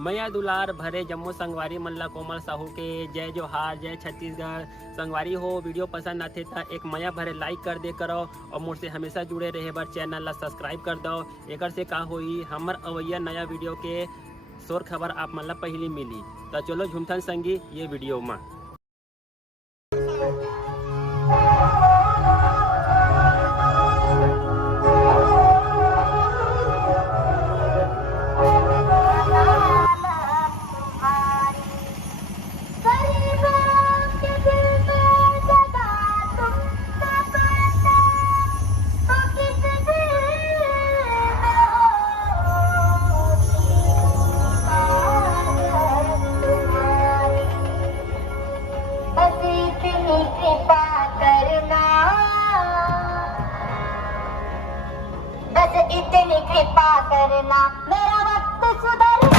मैया दुलार भरे जम्मू संगवारी मल्ला कोमल साहू के जय जोहार, जय छत्तीसगढ़। संगवारी हो वीडियो पसंद आते तो एक मैया भरे लाइक कर दे करो और मुझसे हमेशा जुड़े रहे बर चैनल ला सब्सक्राइब कर दो। एक से का होई हमर अवैया नया वीडियो के शोर खबर आप मन ला पहली मिली। तो चलो झुमथन संगी ये वीडियो में। इतनी कृपा करना मेरा वक्त सुधर